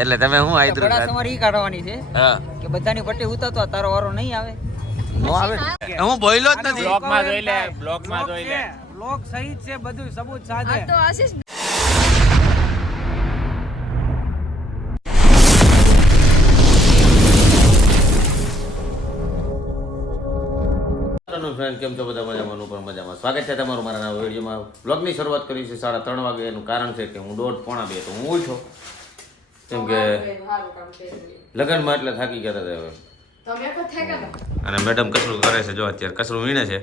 એટલે તમે હું આઈદ્રુ તમારે ઈ કાઢવાની છે હા કે બધાની પટ્ટી ઉતારતો તારો વારો નહીં આવે. નો આવે હું બોલ્યો જ નથી. બ્લોકમાં જોઈ લે, બ્લોકમાં જોઈ લે. બ્લોક સહિત છે બધું સબૂત સાથે. તો આશીષ ફ્રેન્ડ કેમ છો બધા મજામાં? હું પણ મજામાં. સ્વાગત છે તમારું મારા નવા વિડીયોમાં. બ્લોગની શરૂઆત કરી છે 3:30 વાગે. એનું કારણ છે કે હું 1:30 તો હું ઉઠ્યો કેમ કે લગ્નમાં એટલે થાકી ગયા હતા. અને મેડમ કચરું કરે છે, જો અત્યારે કચરું વીણે છે,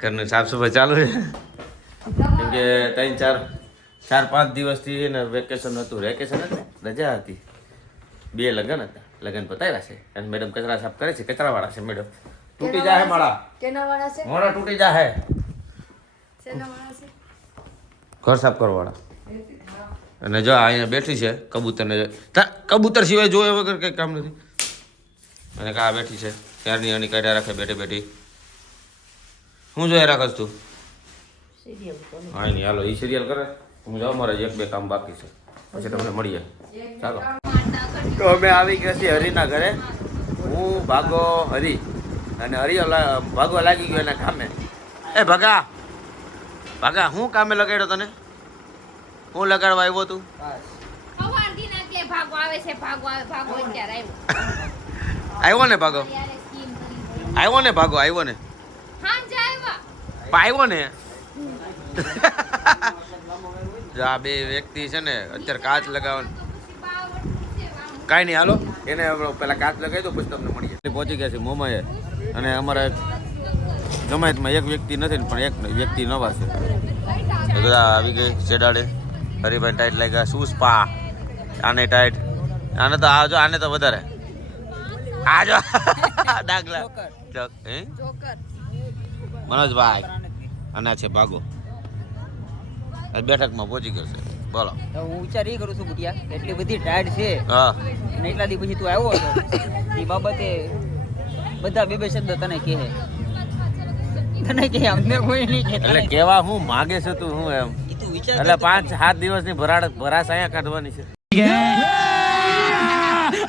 ઘરની સાફ સફાઈ ચાલુ છે કેમ કે 4-5 દિવસથી એને વેકેશન હતું. વેકેશન એટલે રજા હતી. 2 લગ્ન હતા, લગ્ન પતાવ્યા છે અને મેડમ કચરા સાફ કરે છે. કચરાવાળા છે મેડમ. તૂટી જાહે માળા, કેના વાળા છે? મોડા તૂટી જાહે. શેના વાળા છે? ઘર સાફ કરવાવાળા. અને જો અહીંયા બેઠી છે કબૂતરને, કબૂતર સિવાય જોયા વગર કંઈ કામ નથી. અને કા બેઠી છે ત્યારની આની કાઢ્યા રાખે બેઠી બેઠી. હું જોયા રાખસ તું? હા નહીં, હાલો એ સિરિયલ કરે. હું જાઉં, મારે 1-2 કામ બાકી છે, પછી તમને મળીએ. ચાલો. તો અમે આવી ગયા છીએ હરિના ઘરે. હું ભાગો હરી અને હરિયો ભાગવા લાગી ગયો એના કામે. એ ભગા ભાગા, હું કામે લગાડ્યો તને? હું લગાડવા આવ્યો તું? સવારથી ના કે ભાગો આવે છે, ભાગો આવે, ભાગો અત્યારે આવ્યો. આવ્યો ને ભાગો? યારે સ્કીમ કરી. આવ્યો ને ભાગો? આવ્યો ને? હા જાયવા. આવ્યો ને? જો આ બે વ્યક્તિ છે ને અત્યારે કાચ લગાવવાનું. કાંઈ નહીં, હાલો એને પેલા કાચ લગાવી દો, પછી તમને મળીએ. પહોંચી ગયા છે મોમાએ. અને અમારા જમાયતમાં એક વ્યક્તિ નથી ને, પણ એક વ્યક્તિ નવા છે. બધા આવી ગઈ શેડાડે. હરિભાઈ ટાઈટ લાગ્યા. શું સ્પા આને ટાઈટ, આને તો આજો, આને તો વધારે આજો ડાગલા જોકર. મનોજભાઈ આના છે ભાગો. બેઠકમાં પહોંચી ગયો છે. બોલો. હું વિચાર એ કરું છું બુટિયા, એટલી બધી ટાઈટ છે હા, અને એટલા દી પછી તું આવ્યો હતો એ બાબતે બધા બે શબ્દ તને કહે, તને કહે, અમને કોઈ નહીં કહે. એટલે કેવા હું માગે છે તું? હું એમ તું વિચાર એટલે 5-7 દિવસની ભરાશ અહીંયા કાઢવાની છે.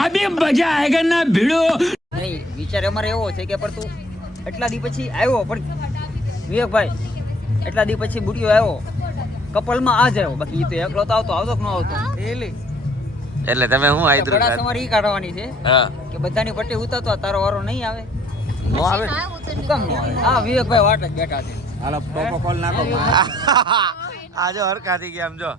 અભી મજા આયેગા ના ભીડો. નહીં, વિચાર અમારે એવો છે કે પણ તું એટલા દી પછી આવ્યો, પણ વિવેકભાઈ એટલા દી પછી બુટિયો આવ્યો, કપલમાં આ જ આવ્યો. બાકી એ તો એકલો તો આવતો કે ન આવતો. એટલે તમે હું આઈદ્રુ તમારે ઈ કાઢવાની છે હા કે બધાની પટ્ટી ઉતારતો તારો વારો નહીં આવે. નો આવે. શું કામ નહીં આવે? હા, વિવેકભાઈ વાટ જ બેઠા છે. હાલો પ્રોટોકોલ નાખો. આજો હરખા થઈ ગયા. આમ જો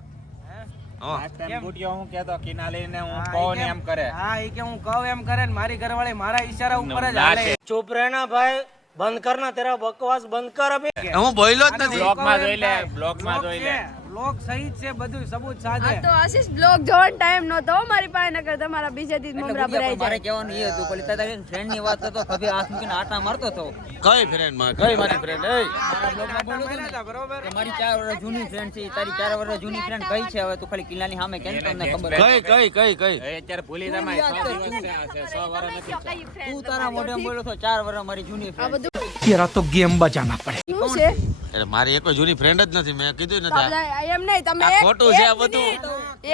લાસ્ટ ટાઈમ ગુટિયો હું કહેતો કિનાલીને હું કહું ને એમ કરે. હા, એ કે હું કહું એમ કરે ને મારી ઘરવાળી મારા ઈશારા ઉપર જ ના હાલે. છે. ચૂપ રહેના ભાઈ, બંધ કરના તેરા બકવાસ બંધ કર અબે. હું બોલ્યો જ નથી. બ્લોકમાં જોઈ લે, બ્લોકમાં જોઈ લે. બ્લોક સહિત છે બધું સબૂત સાથે. આ તો આશીષ બ્લોગ જોવાનો ટાઈમ નતો મારી પાસે, નકર તમારા બીજા દી એટલે મમરા બુટિયા, ભરાઈ પણ મારે જાય. કહેવાનું એ હતું, પેલી તારી ફ્રેન્ડની વાત હતો, ખભે હાથ મૂકીને આટા મારતો હતો. કઈ ફ્રેન્ડ માં? કઈ મારી ફ્રેન્ડ? એ મારા બ્લોગમાં બોલ્યો હતો ને બરોબર. કે મારી 4 વર્ષ જૂની ફ્રેન્ડ છે. તારી 4 વર્ષ જૂની ફ્રેન્ડ કઈ છે? હવે તું ખાલી કિલ્લાની સામે કેમ તમને ખબર? કઈ એ અત્યારે ભૂલી જમાય. 100 દિવસ થયા છે, 100 વર્ષ નથી. કઈ friend તું તારા મોઢે બોલ્યો તો 4 વર્ષ મારી જૂની આ ફ્રેન્ડ. બધું તેરા તો ગેમ બચાના પડે. શું છે? એટલે મારી એક જૂની ફ્રેન્ડ જ નથી. મેં કીધું ને એમ નહીં, તમે આ ખોટું છે આ બધું.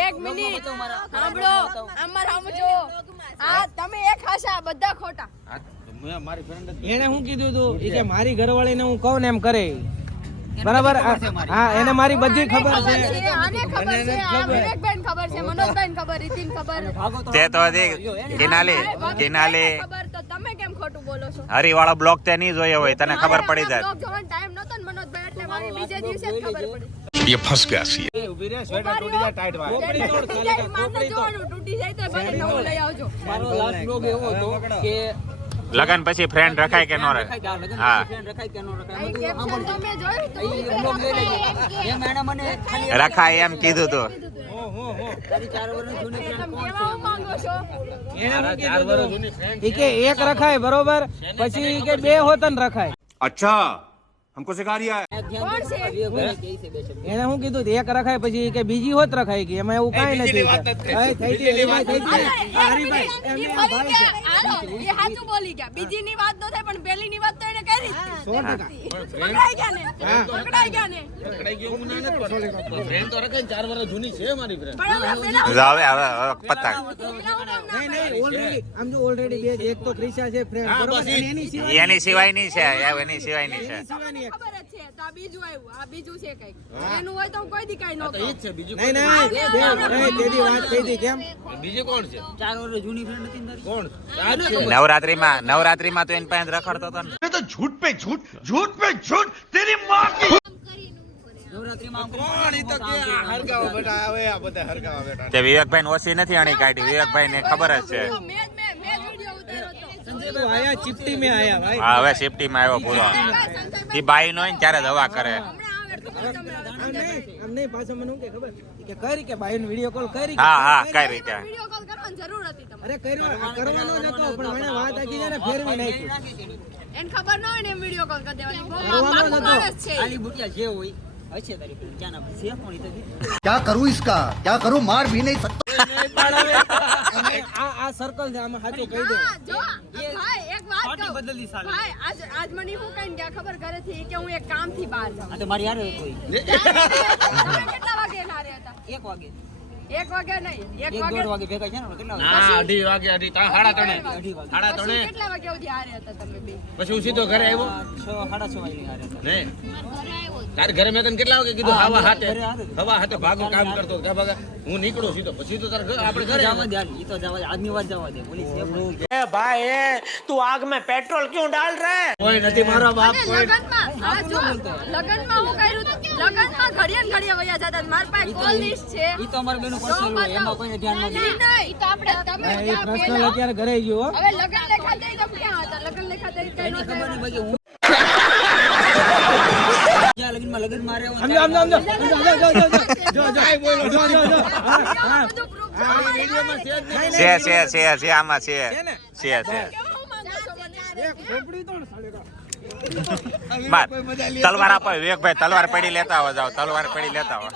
એક મિનિટ સાંભળો, અમાર સમજો. આ તમે એક હાશા, બધા ખોટા. મેં મારી ફ્રેન્ડ જ એને શું કીધું તું? ઈ કે મારી ઘરવાળીને હું કહું ને એમ કરે. બરાબર. હા, એને મારી બધી ખબર છે. આને ખબર છે, આ વિવેકભાઈને ખબર છે, મનોજભાઈને ખબર, રીતિને ખબર. તે તો કિનાલી ખબર તો તમે કેમ ખોટું બોલો છો? હરિવાળો બ્લોક તે નહીં જોયો હોય, તને ખબર પડી જાય. બ્લોગ જોવાનો ટાઈમ નતો ને મનોજભાઈ, એટલે મારી બીજે દિવસે જ ખબર પડી. ये फंस गया सी ઊભી રહે, સ્વેટર તૂટી જાય ટાઈટ વાળો. તૂટી જાય, માનને જોવાનું, તૂટી જાય તો ભલે નવું લઈ આવજો. મારો લાસ્ટ બ્લોગ એવો હતો કે લગન પછી ફ્રેન્ડ રખાય કે નો રખાય? હા. ફ્રેન્ડ રખાય કે ન રખાય અહીં બધું caption સાંભળજો. તમે જોયું તું? એ બ્લોગ લઈ લેજો. એમ એણે મને ખાલી રખાય એમ કીધું તું. તારી 4 વર્ષની જૂની ફ્રેન્ડ તમે કોણ કેવા માંગો છો? એને શું કીધું તું? ઈ કે એક રખાય, બરોબર, પછી ઈ કે 2 હોતન રખાય. अच्छा हमको सिखा रिया है છે? કોણ છે? વિવેકભાઈ કહે છે બે શબ્દ. એને શું કીધું? એક રખાય પછી ઈ કે બીજી હોત રખાય કે એમાં એવું કાંઈ નથી. હા, થઈ ગઈ, હરીભાઈ થઈ ગઈ. હા, હરીભાઈ, ઈ બોલી ગયા, હાલો, ઈ સાચું બોલી ગયા. બીજીની વાત ન થાય, પણ પહેલીની વાત તો એને કરી હતી. 100%. પકડાઈ ગયા ને પકડાઈ ગયા ને ફ્રેન્ડ તો રખે 4 વર્ષ જૂની છે મારી ફ્રેન્ડ. પણ હવે પેલા જો હવે પતંગ નહીં ઓલરેડી આમ જો ઓલરેડી બે એક તો ક્રિશા છે ફ્રેન્ડ બરોબર અને એની સિવાય એની સિવાયની છે એની સિવાયની છે સિવાયની એક ખબર જ છે તો આ બીજું આવ્યું આ બીજું છે કઈક એનું હોય તો હું કોઈ દી કાઈ ન કહું. છે બીજું નહીં તેદી વાત થઈ હતી કેમ બીજું કોણ છે 4 વર્ષ જૂની ફ્રેન્ડ હતી ને તારી? કોણ રાજ છે નવરાત્રીમાં તો એની પાસે રખડતો હતો ને. ये तो झूठ पे झूठ झूठ पे झूठ तेरी माँ की નવરાત્રીમાં આમ કોણ ઈ તો કે હરગાવા બેટા હવે આ બધા હરગાવા બેટા તે વિવેકભાઈ ને ઓછી નથી અણી કાઢી વિવેકભાઈ ને ખબર જ છે મેં વિડિયો ઉતાર્યો હતો. તો આયા ચિપટી में આયા ભાઈ હા હવે સેફટી માં આવ્યો પૂરો એ બાઈ નો હોય ને ત્યારે દવા કરે આમ નહીં પાછો મને શું કે ખબર કે કરી કે ભાઈ વિડિયો કોલ કરી હા કઈ રીતે વિડિયો કોલ કરવાની જરૂર હતી તમને. અરે કરવાનો જ હતો પણ મને વાત આખી છે ને ફેરવી નાખી એને ખબર ન હોય ને એમ વિડિયો કોલ કરી દેવાની. બહુ કરવાનો જ પાકું હતો. માણસ છે. આલી બુટિયા જે હોય હશે તારી friend. ક્યાં ના છે પણ ઈ તો છે. क्या करूं इसका क्या करूं मार भी नहीं सकता આ સર્કલ છે આમાં સાચું કહી દે હા, જો ભાઈ એક વાત પાર્ટી કહું. બદલી સાલી. ભાઈ આજ મને હું કહીને ગયા ખબર ઘરેથી કે હું એક કામથી બહાર જાઉં. આ તો મારી હારે કોઈ તમે કેટલા વાગે નારે હતા? 1 વાગે 1 વાગે નહીં 1 1 વાગે 1:30 વાગે ભેગા છે ને કેટલા વાગે? ના 2:30 વાગે 3:30 અઢી વાગે. સાડા પછી ત્રણે કેટલા વાગે સુધી હારે હતા તમે બે? પછી હું સીધો ઘરે આવ્યો 6:30 વાગે હારે હતા. નહીં તારે ઘરે મેં તને કેટલા વાગે કીધું હવા હાથે ઘરે હાથે. હવા હાથે ભાગો કામ કરતો કે ભાગા હું નીકળું સીધો પછી તો તારે આપણે ઘરે જવા દે ઈ તો જવા દે આજની વાત જવા દે પોલીસ છે પણ. કોઈ નથી મારો બાપ અને લગનમાં હા જો લગનમાં હું કર્યું હતું. લગનમાં ઘડિયા ને ઘડિયા વયા જતા. મારા પાસે કોલ લિસ્ટ છે. ઈ તો અમારું બેનું પર્સનલ હોય એમાં કોઈને ધ્યાન ન દે. નહીં, ઈ તો આપણે તમે એ ક્યાં પ્રશ્ન પેલા? અત્યારે ઘરે ગયો હો હવે લગન લેખા દઈ તમે ક્યાં હતા? લગન લેખા દઈ કઈ એની ખબર નહીં બાકી હું જ્યાં લગનમાં લગન મારે આવો સમજો જો છે આમાં છે ખોપડી તો બાર તલવાર આપો વિવેકભાઈ તલવાર પડી લેતા આવો જાઓ તલવાર પડી લેતા આવો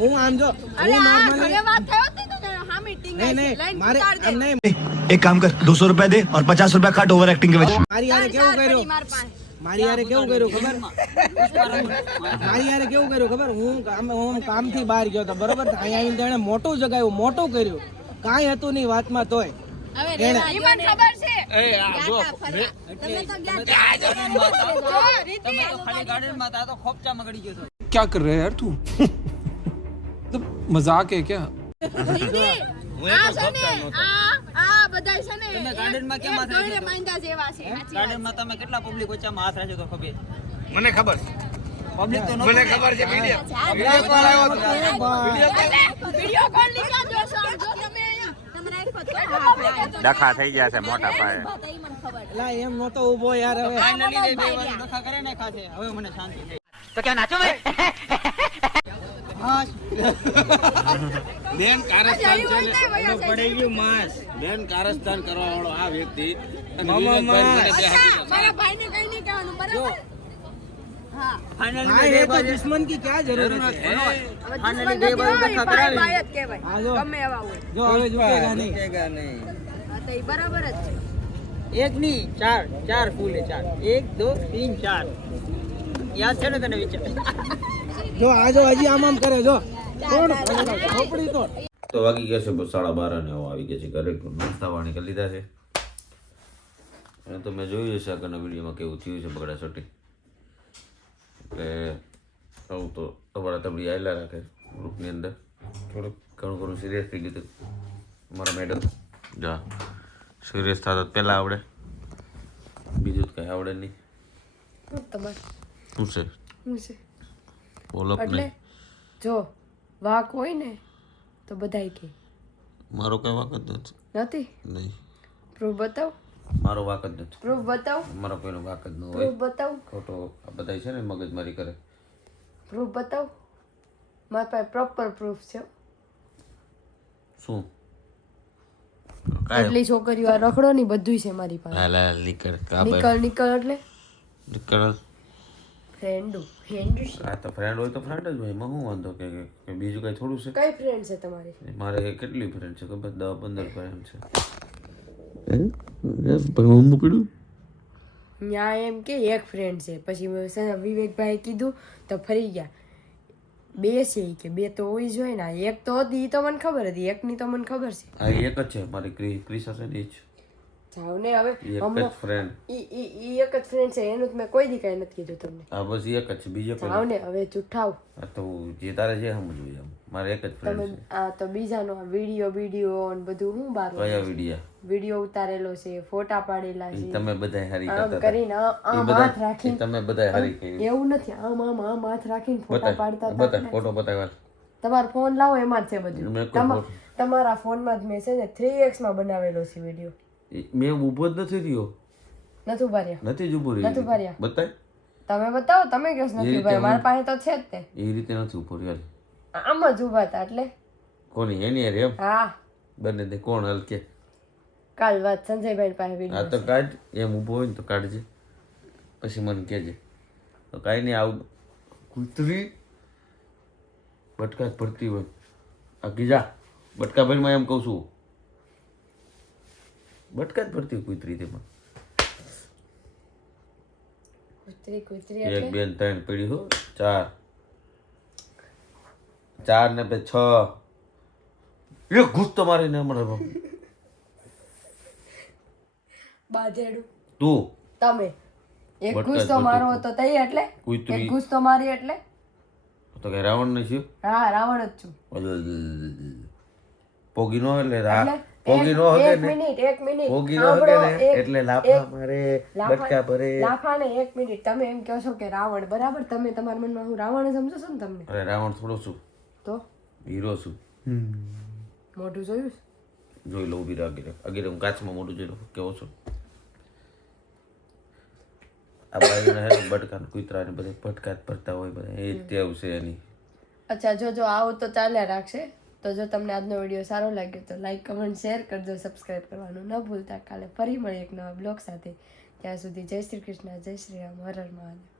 હું આમ જો અરે હું આ નોર્મલી ઘરે વાત થયો હતી ને હા મીટિંગ નહીં આવી નહીં લાઈન મારે ઉતાર દે. આમ નહીં एक काम कर 200 रुपए दे और 50 रुपए काट ओवर एक्टिंग के वजह મારી યારે કેવું કર્યું મારી યારે કેવું કર્યું ખબર મારી યારે કેવું કર્યું ખબર હું કામથી બહાર ગયો હતો બરોબર અહીંયા આવીને તેણે મોટું જગાવ્યું મોટું કર્યું કાંઈ હતું નહીં વાતમાં તોય હવે રેવા ઈ મને ખબર છે એ આ જો તમે તો ગયા જો રીતિ તમે તો ખાલી ગાર્ડનમાં હતા તો ખોપચામાં ગળી ગયો તો क्या कर रहे हैं यार तू तो मजाक है क्या રીતિ આ છે ને આ બધાય છે ને તમે ગાર્ડનમાં કેમ એક હાથ દોરડે રાખ્યો? બાંધ્યા જેવા છે સાચી વાત. ગાર્ડનમાં તમે કેટલા પબ્લિક વચ્ચામાં હાથ રાખ્યો તો ખબર મને ખબર પબ્લિક તો મને ખબર છે વિડિયો વિડિયો કોલ ની ક્યાં જોશો આમ જો તમે અહીંયા તમે રાખ્યો તો ડખા થઈ ગયા છે મોટા પાયે ઈ મને ખબર એલા એમ નહોતો ઊભો યાર હવે ફાઇનલી બે વાર ડખા કરે ને ખાશે હવે મને શાંતિ થઈ બેન કારસ્તાન છે ને વયા જાય છે. બેન કારસ્તાન કરવા વાળો આ વ્યક્તિ અને મામા, વિવેકભાઈ મને બે હાથી મારા ભાઈને કઈ નહીં કહેવાનું બરાબર હા ફાઇનલી હા બે એ તો બાજુ દુશ્મન કી ક્યાં જરૂર હતી હવે ફાઇનલી દુશ્મન બે નથી બાજુ હોય, ધક્કા ભાઈ કરાવી. ભાઈ જ કહેવાય. હા જો ગમે એવા હોય જો હવે ઝૂકેગા નહીં હા તો ઈ બરાબર જ છે. એક નહીં ચાર ફૂલ હે 4 1 2 3 4 યાદ છે ને તને વિચાર જો આ જો હજી આમ કરે જો તોડ ખોપડી તોડ તો વાગી ગયા છે 12:30 અને હું આવી ગયા છે ઘરે નાસ્તા પાણી કરી લીધા છે અને તો મેં જોયું હશે આગળના વિડીયોમાં કેવું થયું છે બગડા છોટી એટલે આવું તો તમારા તબડી આવેલા રાખે ગ્રુપની અંદર થોડુંક ઘણું સિરિયસ થઈ ગયું હતું મારા મેડમ જા સિરિયસ થતા પહેલાં આવડે બીજું તો કંઈ આવડે નહીં શું છે બોલો કે નહીં જો વાક હોય ને તો બધાય કે મારો કઈ વાક જ નથી નથી નહીં પ્રૂફ બતાવ મારો વાક જ નથી પ્રૂફ બતાવ મારો કોઈનો વાક જ ન હોય પ્રૂફ બતાવ ખોટો આ બધા છે ને મગજમારી કરે પ્રૂફ બતાવ મારા પાસે પ્રોપર પ્રૂફ છે શું એટલી છોકરીઓ આ રખડો ની બધું છે મારી પાસે નીકળ નીકળ એટલે નીકળ ફ્રેન્ડ ફ્રેન્ડ આ તો ફ્રેન્ડ હોય તો ફ્રેન્ડ જ હોય, એમાં શું વાંધો કે બીજું કઈ થોડું છે? કઈ ફ્રેન્ડ છે તમારી? મારે કેટલી ફ્રેન્ડ છે ખબર? 10-15 ફ્રેન્ડ છે. હું પીડું ત્યાં એમ કે એક ફ્રેન્ડ છે, પછી વિવેકભાઈ કીધું તો ફરી ગયા. 2 છે ઈ કે 2 તો હોવી જોઈએ ને. એક તો હતી ઈ તો મને ખબર હતી, એકની તો મને ખબર છે. આ એક જ છે મારી ક્રિશા છે ને, એ જ જાવ ને હવે એક જ હમણાં ફ્રેન્ડ. ઈ એક જ ફ્રેન્ડ છે, એનું તો મેં કોઈ દી કાંઈ નથી કીધું તમને. આ બસ એક જ છે, બીજો કોઈ જાવ ને હવે જુઠ્ઠાવ. આ તો જે તારે જે સમજવું એમ. મારે એક જ તમે ફ્રેન્ડ છે. આ તો બીજાનો વિડીયો ને બધું હું બાર કયા વિડિયા? વિડીયો ઉતારેલો છે, ફોટા પાડેલા એ છે, તમે બધા હારી આમ કરતા હતા. કરીને આમ એ હાથ રાખીને તમે બધા હારી કરી. એવું નથી, આમ હાથ રાખીને ફોટા પાડતા હતા. બતા ફોટો બતાવ્યા. તમારો ફોન લાવો એમાં જ છે બધું. મેં કોઈ તમારા ફોનમાં જ મેં છે ને 3x માં બનાવેલો છે વિડીયો. મેં ઊભો જ નથી રહ્યો, નથી ઉભા રહ્યા, નથી જ ઊભો નથી રહ્યો. ઉભા રહ્યા. બતાય તમે બતાવો, તમે કહો છો નથી ઉભા રહ્યા. મારા પાસે તો છે જ તે. એ રીતે નથી ઊભો રહ્યો. આમ જ ઉભા હતા એટલે. કોની એની હારે એમ? હા, બંને તે કોણ હલકે? કાલ વાત સંજયભાઈ પાસે આ વિડીયો. તો કાઢ, એમ ઊભો હોય ને તો કાઢજે, પછી મને કહેજે. તો કાંઈ નહીં, આવું કૂતરી બટકા જ ભરતી હોય. આ ગીજા બટકા ભરીમાં એમ કહું છું, બટકા જ ભરતી હોય કૂતરી તેમાં. કૂતરી 1 એટલે 2 3 પડી હો, 4 4 ને 6 એક ઘૂસ તો મારીને મળે બાજેડું. તું તમે એક બટકા ઘૂસ જ તો મારો ભરતી. હતો તઈ એટલે કૂતરી. એક ઘૂસ તો મારી એટલે. તો કે રાવણ નહીં છે? હા, રાવણ જ છું. પોગી નો એટલે એટલે પોગી નો હગે એક ને, મિનિટ પોગી નો હગે સાંભળો, ને એટલે લાફા મારે, બટકા ભરે. લાફા ને 1 મિનિટ. તમે એમ કહો છો કે રાવણ, બરાબર? તમે તમારા મનમાં હું રાવણ સમજો છો ને તમને? અરે રાવણ થોડો છું, તો હીરો છું. મોઢું જોયું છે? જોઈ લો ઉભી આગળ હું કાચમાં મોટું જોઈ લો કેવો છું. આ બાઈને હે ને બટકા ને કૂતરા ને બધે ભટકા જ ભરતા હોય બધા, એ જ ટેવ છે એની. અચ્છા, જો આવું તો ચાલ્યા રાખશે. તો જો તમને આજનો વિડીયો સારો લાગ્યો તો લાઈક, કમેન્ટ, શેર કરજો, સબસ્ક્રાઈબ કરવાનું ન ભૂલતા. કાલે ફરી મળીએ એક નવા બ્લોગ સાથે. ત્યાં સુધી જય શ્રી કૃષ્ણ, જય શ્રી રામ, હર હર મહાદેવ.